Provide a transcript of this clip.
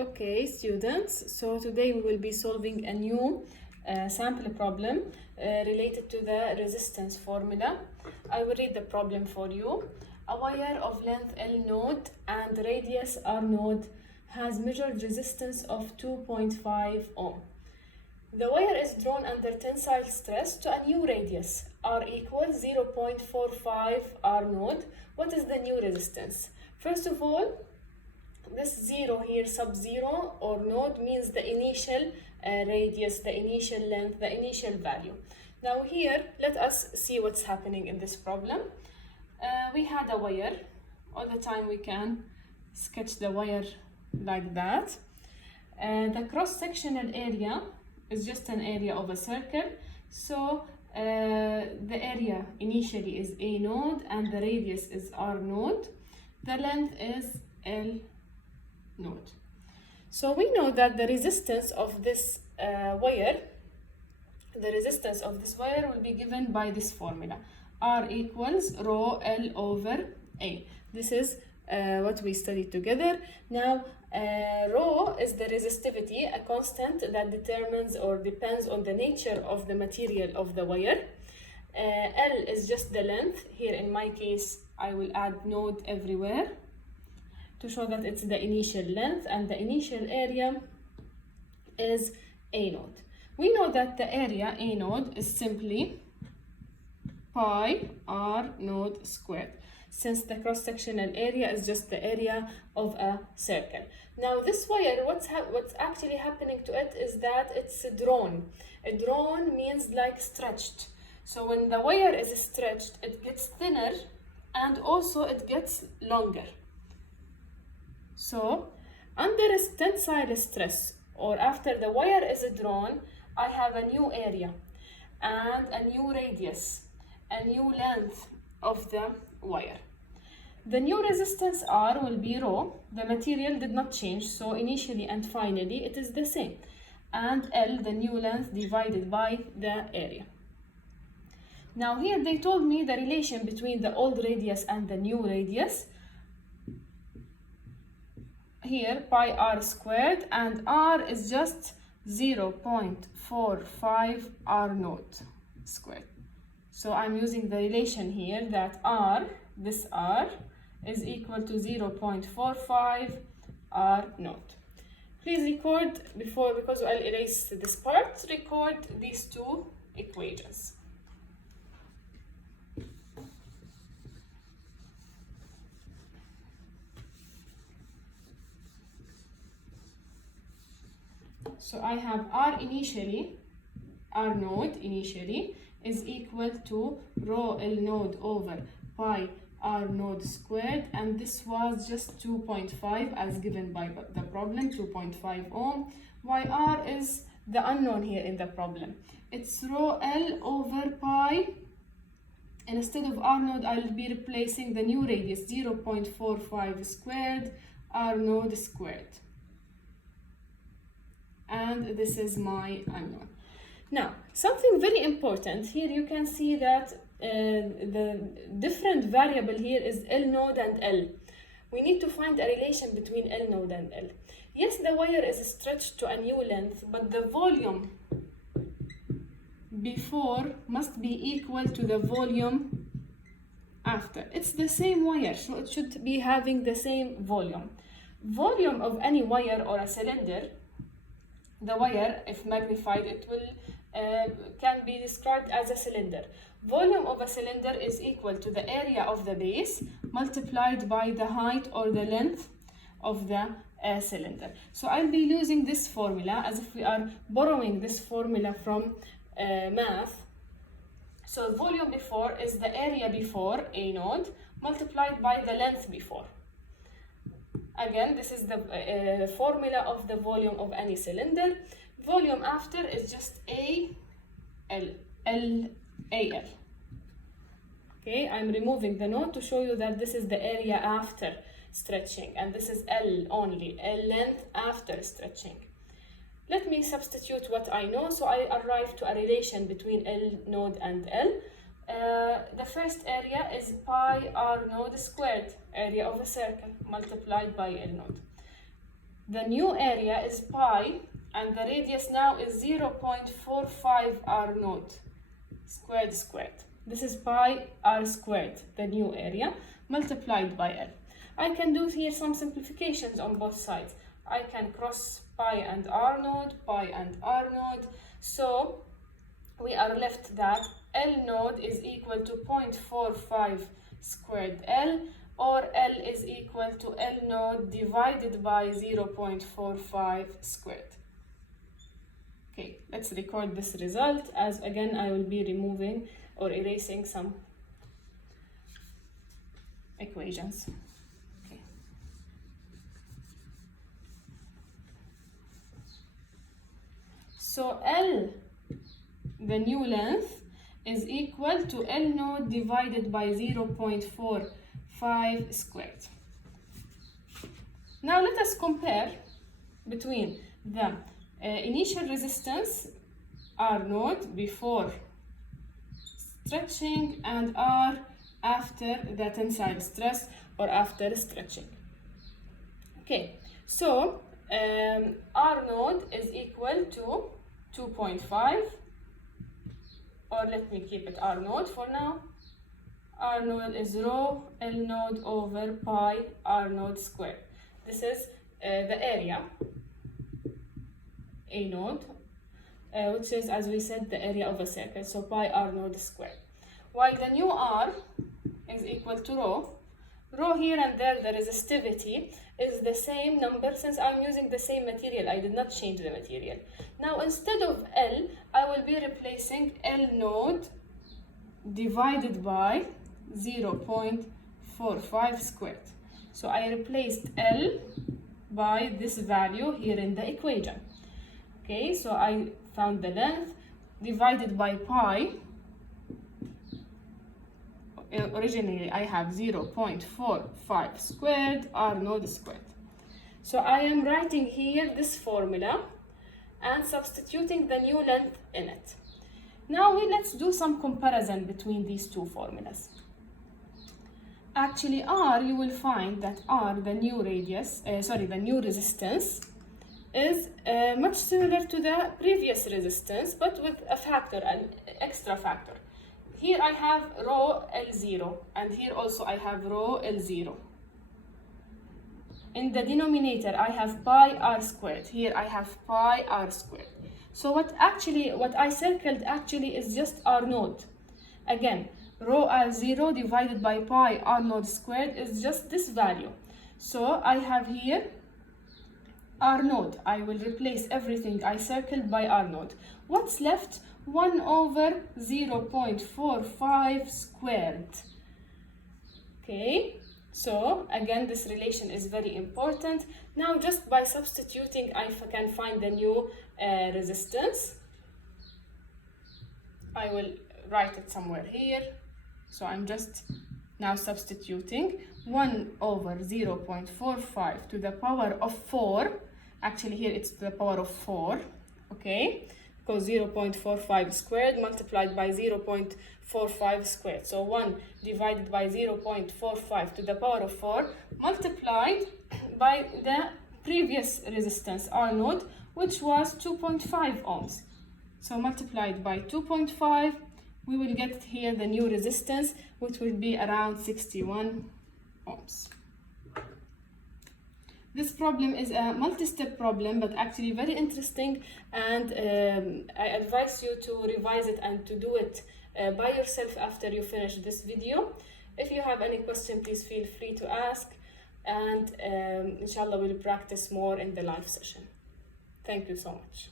Okay, students, so today we will be solving a new sample problem related to the resistance formula. I will read the problem for you. A wire of length L node and radius R node has measured resistance of 2.5 ohm. The wire is drawn under tensile stress to a new radius, R equals 0.45 R node. What is the new resistance? First of all, this 0 here, sub-zero or node, means the initial radius, the initial length, the initial value. Now here, let us see what's happening in this problem. We had a wire. All the time we can sketch the wire like that. The cross-sectional area is just an area of a circle. So the area initially is A node and the radius is R node. The length is L node. So we know that the resistance of this wire will be given by this formula. R equals rho L over A. This is what we studied together. Now, rho is the resistivity, a constant that determines or depends on the nature of the material of the wire. L is just the length. Here in my case, I will add node everywhere to show that it's the initial length, and the initial area is A node. We know that the area A node is simply pi R node squared, since the cross-sectional area is just the area of a circle. Now this wire, what's actually happening to it is that it's drawn. Drawn means like stretched. So when the wire is stretched, it gets thinner and also it gets longer. So, under a tensile stress, or after the wire is drawn, I have a new area and a new radius, a new length of the wire. The new resistance R will be rho. The material did not change, so initially and finally it is the same. And L, the new length divided by the area. Now here they told me the relation between the old radius and the new radius. Here pi R squared, and R is just 0.45 R node squared. So I'm using the relation here that R, this R, is equal to 0.45 R node. Please record because I'll erase this part, record these two equations. So I have R node initially is equal to rho L node over pi R node squared, and this was just 2.5 as given by the problem, 2.5 ohm. While R is the unknown here in the problem. It's rho L over pi. Instead of R node, I'll be replacing the new radius, 0.45 squared R node squared. And this is my unknown. Now, something very important here, you can see that the different variable here is L node and L. We need to find a relation between L node and L. Yes, the wire is stretched to a new length, but the volume before must be equal to the volume after. It's the same wire, so it should be having the same volume. Volume of any wire or a cylinder, the wire, if magnified, it will can be described as a cylinder. Volume of a cylinder is equal to the area of the base multiplied by the height or the length of the cylinder. So I'll be using this formula as if we are borrowing this formula from math. So volume before is the area before A node multiplied by the length before. Again, this is the formula of the volume of any cylinder. Volume after is just AL. Okay, I'm removing the node to show you that this is the area after stretching, and this is L only, L length after stretching. Let me substitute what I know, so I arrive to a relation between L node and L. The first area is pi R node squared, area of a circle, multiplied by L node. the new area is pi, and the radius now is 0.45 r naught squared. This is pi r squared, the new area, multiplied by L. I can do here some simplifications on both sides. I can cross pi and r naught, so we are left that L naught is equal to 0.45 squared L, or L is equal to L naught divided by 0.45 squared. Okay, let's record this result, as again I will be removing or erasing some equations. Okay. So L, the new length, is equal to L naught divided by 0.45 squared. Now let us compare between the initial resistance R naught before stretching and R after the tensile stress or after stretching. Okay, so R naught is equal to 2.5, or let me keep it R naught for now. R naught is rho L naught over pi R naught squared. This is the area A naught, which is, as we said, the area of a circle, so pi r naught squared. While the new r is equal to rho here and there, the resistivity is the same number since I'm using the same material. I did not change the material. Now instead of L, I will be replacing L naught divided by 0.45 squared. So I replaced L by this value here in the equation. Okay, so I found the length divided by pi. Originally I have 0.45 squared r naught squared. So I am writing here this formula and substituting the new length in it. Now let's do some comparison between these two formulas. Actually R, you will find that R, the new radius, the new resistance, is much similar to the previous resistance, but with a factor, an extra factor. Here I have rho L0, and here also I have rho L0. In the denominator I have pi r squared, here I have pi r squared. So what I circled actually is just r naught. Again, rho L0 divided by pi r naught squared is just this value. So I have here r naught. I will replace everything I circled by r naught. What's left? 1 over 0.45 squared. Okay, so again this relation is very important. Now just by substituting I can find the new resistance. I will write it somewhere here. So I'm just now substituting 1 over 0.45 to the power of 4. Actually here it's to the power of 4, okay? Because 0.45 squared multiplied by 0.45 squared. So 1 divided by 0.45 to the power of 4 multiplied by the previous resistance R naught, which was 2.5 ohms. So multiplied by 2.5, we will get here the new resistance, which will be around 61 ohms. This problem is a multi-step problem, but actually very interesting, and I advise you to revise it and to do it by yourself after you finish this video. If you have any question, please feel free to ask, and inshallah we'll practice more in the live session. Thank you so much.